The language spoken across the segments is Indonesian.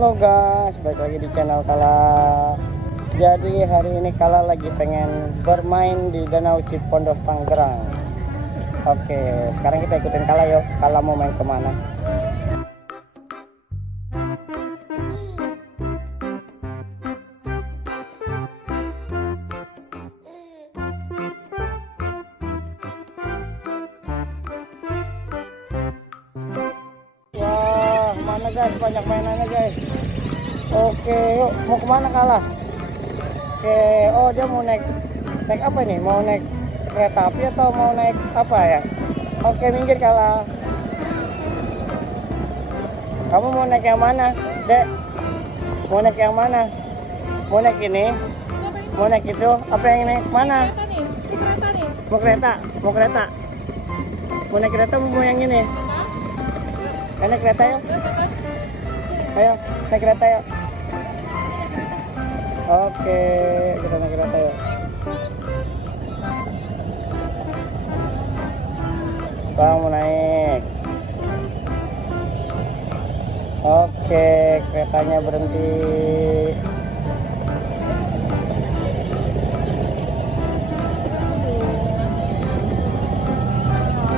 Halo guys, balik lagi di channel Kala. Jadi hari ini Kala lagi pengen bermain di Danau Cipondoh Tangerang. Oke, sekarang kita ikutin Kala yuk. Kala mau main kemana? Wah, mana guys, banyak mainannya guys. Oke, yuk mau kemana Kala? Oke, oh dia mau naik apa ini? Mau naik kereta api atau mau naik apa ya? Oke, minggir Kala. Kamu mau naik yang mana, Dek? Mau naik yang mana? Mau naik ini? Mau naik itu? Apa yang naik mana? Mau kereta? Mau kereta? Mau naik kereta mau yang ini? Naik kereta yuk. Ayo, naik kereta yuk. Oke, kita naik kereta yuk. Bang mau naik. Oke, keretanya berhenti.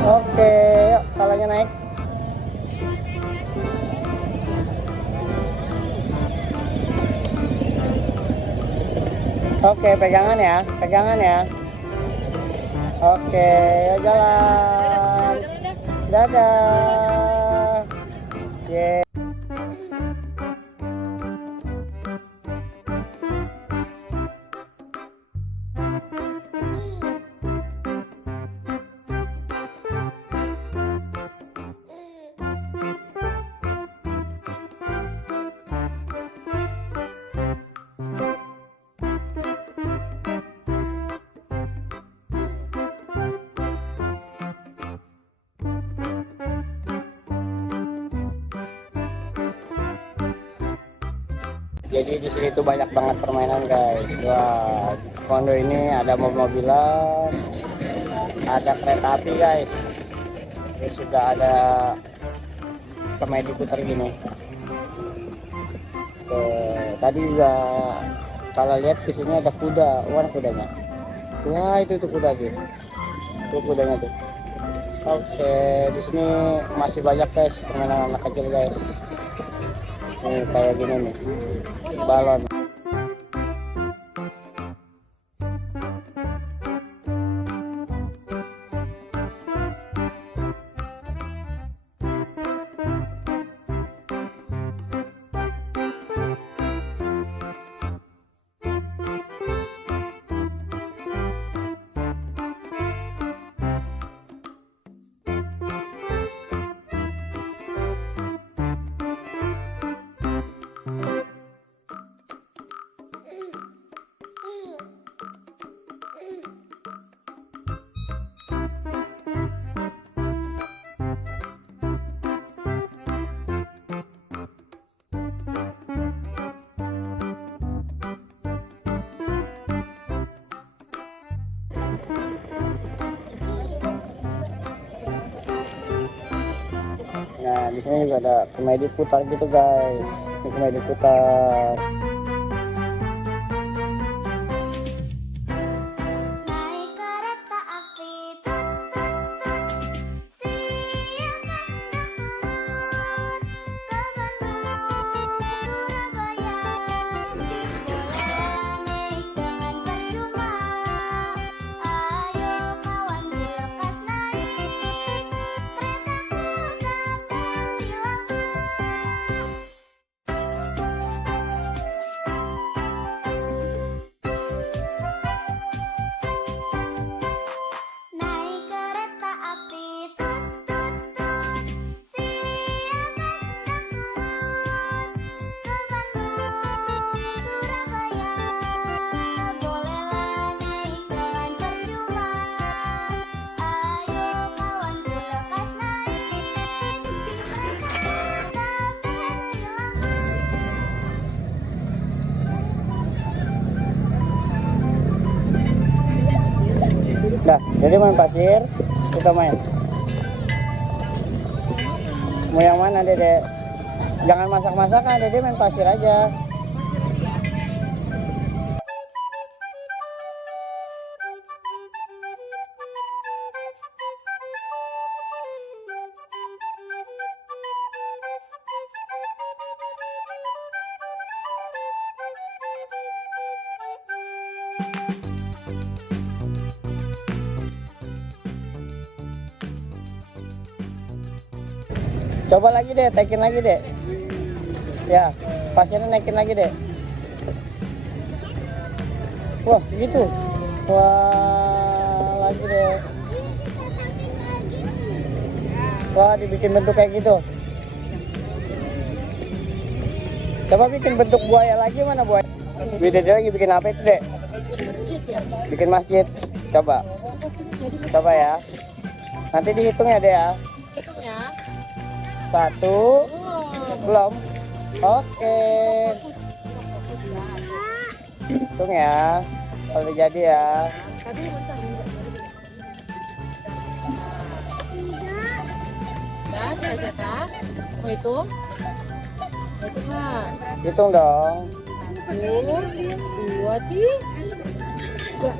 Oke, yuk kalanya naik. Oke, pegangan ya, pegangan ya. Oke, yuk jalan. Dadah. Yeah. Jadi di sini tuh banyak banget permainan guys. Wah, di kondo ini ada mobil-mobilan, ada kereta api guys. Terus juga ada pemain diputar gini. Tadi juga kalau lihat di sini ada kuda, mana kudanya? Wah itu tuh kuda tuh, itu kudanya tuh. Oke, di sini masih banyak guys permainan anak kecil guys. Nih kayak gini nih, balon. Nah, di sini juga ada komedi putar gitu guys. Ini komedi putar. Nah, jadi main pasir, kita main. Mau yang mana, Dedek? Jangan masak-masakan, Dede main pasir aja. Coba lagi deh, naikin lagi deh. Ya, pasirnya naikin lagi deh. Wah, gitu. Wah, lagi deh. Wah, dibikin bentuk kayak gitu. Coba bikin bentuk buaya lagi, mana buaya? Dede lagi bikin apa itu, Dek? Bikin masjid. Coba. Coba ya. Nanti dihitung ya, Dek ya. Satu, belum. Oke. Hitung ya. Kalau udah jadi ya. Mau hitung? Hitung dong. 1, 2, 3.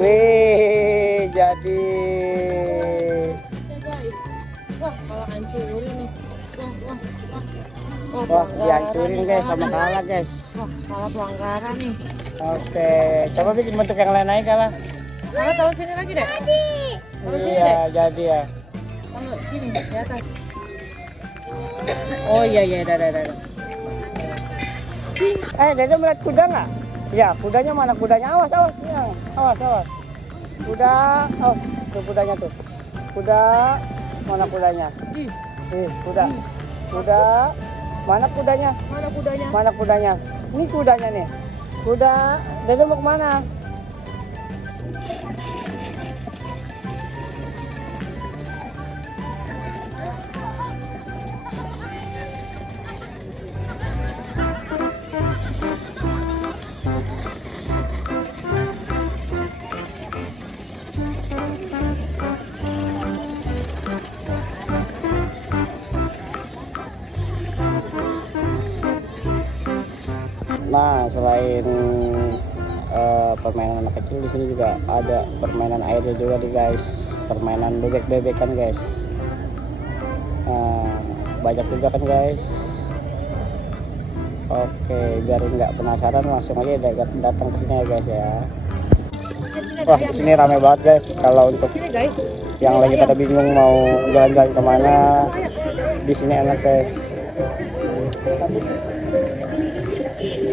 Wih, jadi. Wah, kalau hancurin nih. Wah, dihancurin guys sama kalah guys. Wah, salah pelanggaran nih. Oke, coba bikin bentuk yang lain aja kalah. Kalau taruh sini lagi deh. Iya, jadi ya. Taruh sini di atas. Oh iya, dah. Dede melihat kuda nggak? Ya, kudanya mana kudanya? Awas. Kuda, tuh kudanya tuh. Kuda, mana kudanya? Kuda. Mana kudanya? Mana kudanya? Ini kudanya nih. Kuda, Dede mau kemana? Nah, selain permainan anak kecil, di sini juga ada permainan airnya juga nih guys, permainan bebek-bebekan guys. Banyak juga kan guys. Oke, biar nggak penasaran langsung aja datang ke sini ya guys ya. Wah, di sini ramai banget guys. Kalau untuk yang lagi pada bingung mau jalan-jalan kemana, di sini enak guys.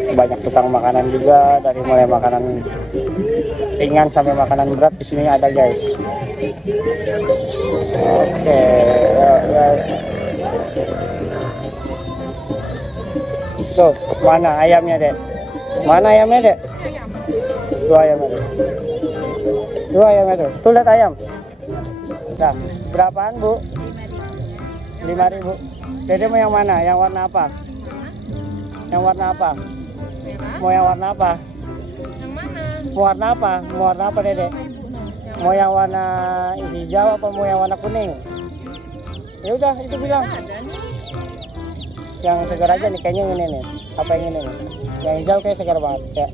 Banyak tukang makanan juga, dari mulai makanan ringan sampai makanan berat di sini ada guys. Oke, guys. Tuh, mana ayamnya, Dek? Mana ayamnya, Dek? Tuh ayamnya, Dek. Tuh ayamnya tuh. Tuh lihat ayam. Nah, berapaan, Bu? 5.000. Dede mau yang mana? Yang warna apa? Yang warna apa? Mau yang warna apa? Yang mana? Mau warna apa? Mau warna apa, Dede? Mau yang warna hijau apa mau yang warna kuning? Ya udah, itu bilang. Yang segar aja nih, kayaknya ini nih. Apa yang ini nih? Yang hijau kayak segar banget. Ya.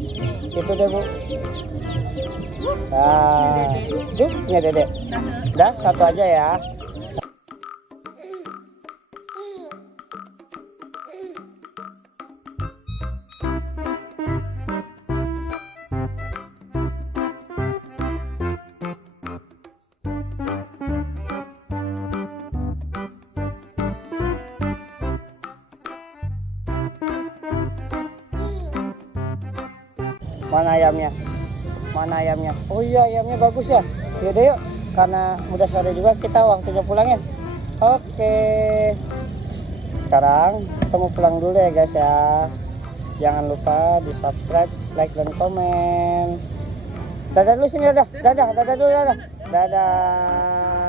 Itu deh, Bu. Nah, itu punya Dede. Udah, satu aja ya. Mana ayamnya? Mana ayamnya? Oh iya, ayamnya bagus ya. Yaudah yuk, karena udah sore juga kita waktunya pulang ya. Oke. Sekarang kita mau pulang dulu ya guys ya. Jangan lupa di subscribe, like dan komen. Dadah dulu sini, dadah dulu, dadah. Dadah.